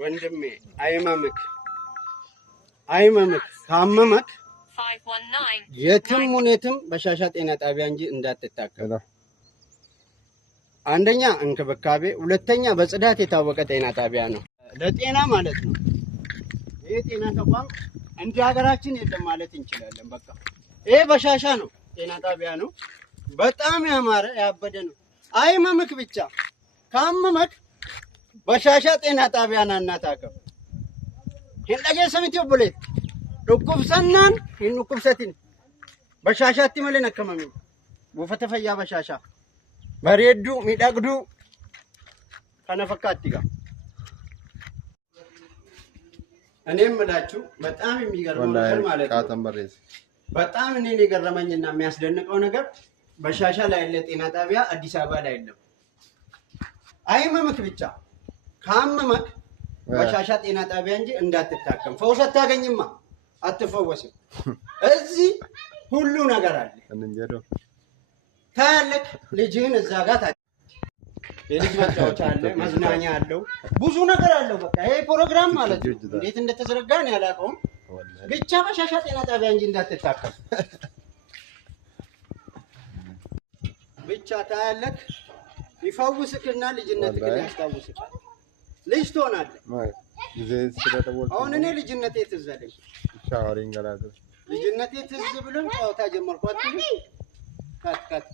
ወንድሜ አይመምክ ካመመክ 519 የትም ሁኔትም በሻሻ ጤና ጣቢያ እንጂ እንዳትታከም። አንደኛ እንክብካቤ፣ ሁለተኛ በጽዳት የታወቀ ጤና ጣቢያ ነው ለጤና ማለት ነው። ይሄ ጤና ተቋም እንደ ሀገራችን የለም ማለት እንችላለን። በቃ ይሄ በሻሻ ነው ጤና ጣቢያ ነው። በጣም ያማረ ያበደ ነው። አይመምክ ብቻ ካመመክ በሻሻ ጤና ጣቢያ ናና ታከም። ሄንዳጀ ሰሚት ይብለት ዱኩብሰናን ይንኩብሰቲን በሻሻቲ መለን አከመሚ ወፈተ ፈያ በሻሻ በሬዱ ሚዳግዱ ከነፈካቲ ጋር እኔም እላችሁ በጣም የሚገርመው ነገር ማለት ነው። በጣም እኔን የገረመኝና የሚያስደንቀው ነገር በሻሻ ላይ ያለ ጤና ጣቢያ አዲስ አበባ ላይ የለም። አይመምክ ብቻ ካመመክ በሻሻ ጤና ጣቢያ እንጂ እንዳትታከም። ፈውስ አታገኝማ፣ አትፈወስም። እዚህ ሁሉ ነገር አለ። ታያለክ ልጅህን እዛ ጋር የልጅ መጫወቻ አለ፣ መዝናኛ አለው፣ ብዙ ነገር አለው። በቃ ይሄ ፕሮግራም ማለት ነው እንዴት እንደተዘረጋ ነው ያላቀውም። ብቻ በሻሻ ጤና ጣቢያ እንጂ እንዳትታከም ብቻ ታያለክ። ይፈውስክና ልጅነትህን ያስታውስክ። ልጅ ትሆናለህ። አሁን እኔ ልጅነቴ ትዝ አለኝ። ልጅነቴ ትዝ ብሎኝ ጨዋታ ጀመርኩ። አትልም